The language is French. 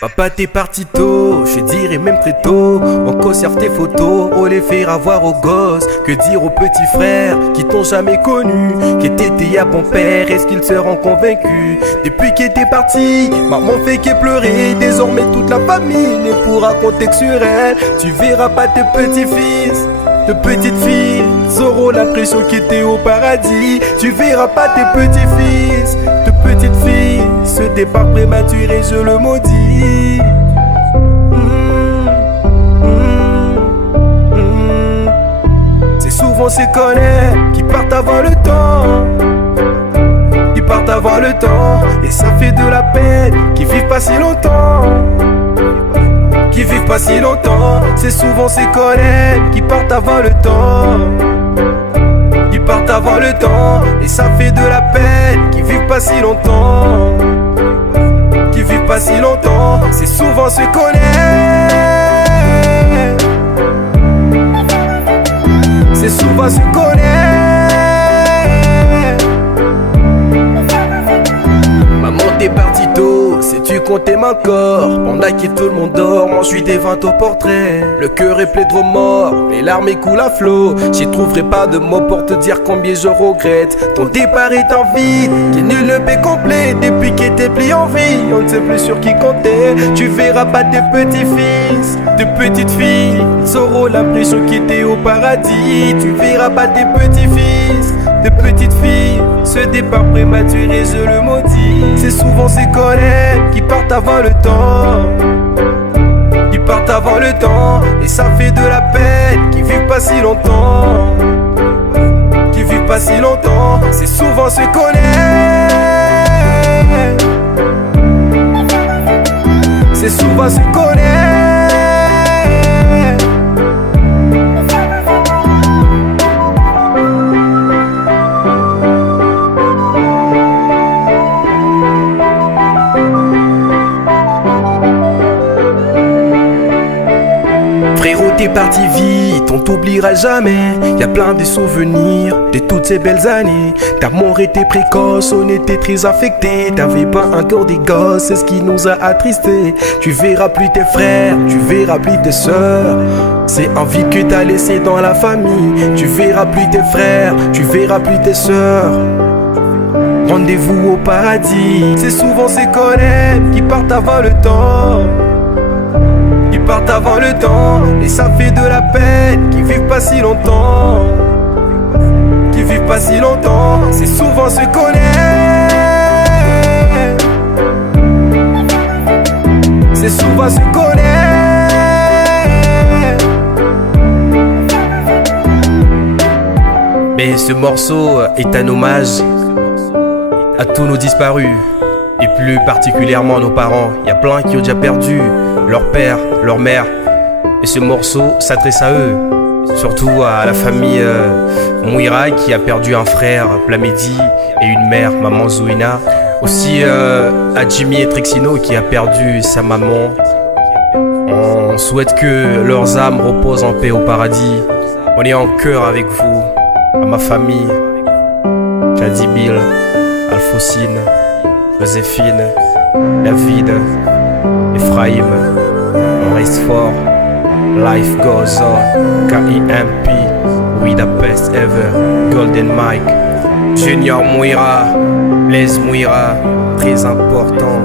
Papa t'es parti tôt, je dirais même très tôt. On conserve tes photos, on les fait avoir aux gosses. Que dire aux petits frères qui t'ont jamais connu? Qu'était à bon père, est-ce qu'ils seront convaincus? Depuis qu'il était parti, maman fait qu'elle pleurait. Désormais toute la famille ne pourra compter que sur elle. Tu verras pas tes petits-fils, de petites filles auront l'impression qu'ils étaient au paradis. Tu verras pas tes petits-fils, de petites filles. Ce départ prématuré, je le maudis. C'est souvent ces connards qui partent avant le temps. Qui partent avant le temps, et ça fait de la peine, qui vivent pas si longtemps. Qui vivent pas si longtemps, c'est souvent ces connards qui partent avant le temps. Qui partent avant le temps, et ça fait de la peine, qui vivent pas si longtemps. Qui vivent pas si longtemps, c'est souvent ces connards. C'est souvent ces connards. Maman t'es parti tôt, sais-tu compter ma corps? Pendant que tout le monde dort, moi je suis des 20 au portrait. Le cœur est plein de remords, les larmes coulent à flot. J'y trouverai pas de mots pour te dire combien je regrette. Ton départ est en vide, qui nul ne peut complet. Depuis qu'il était pris en vie, on ne sait plus sur qui compter. Tu verras pas tes petits-fils, de petites filles, ils auront l'impression qu'ils étaient au paradis. Tu verras pas tes petits-fils, de petites filles. Ce départ prématuré, je le maudis. C'est souvent ces collègues qui partent avant le temps. Qui partent avant le temps, et ça fait de la peine, qui vivent pas si longtemps. Qui vivent pas si longtemps, c'est souvent ces collègues. C'est souvent ces collègues. Frérot t'es parti vite, on t'oubliera jamais. Y'a plein de souvenirs de toutes ces belles années. Ta mort était précoce, on était très affectés. T'avais pas encore des gosses, c'est ce qui nous a attristés. Tu verras plus tes frères, tu verras plus tes sœurs. C'est un vide que t'as laissé dans la famille. Tu verras plus tes frères, tu verras plus tes sœurs. Rendez-vous au paradis. C'est souvent ces collègues qui partent avant le temps. Qui partent avant le temps, et ça fait de la peine, qui vivent pas si longtemps. Qui vivent pas si longtemps, c'est souvent ce qu'on est. C'est souvent ce qu'on est. Mais ce morceau est un hommage à tous nos disparus, et plus particulièrement nos parents. Il y a plein qui ont déjà perdu leur père, leur mère, et ce morceau s'adresse à eux, surtout à la famille Mouira qui a perdu un frère, Plamedi, et une mère, maman Zouina. Aussi à Jimmy et Trixino qui a perdu sa maman. On souhaite que leurs âmes reposent en paix au paradis. On est en cœur avec vous, à ma famille, Jadibil, Alphonsine, Joséphine, David, Ephraim. On reste fort, life goes on. KIMP, we the best ever. Golden Mike, Junior Mouira, Blaise Mouira, très important.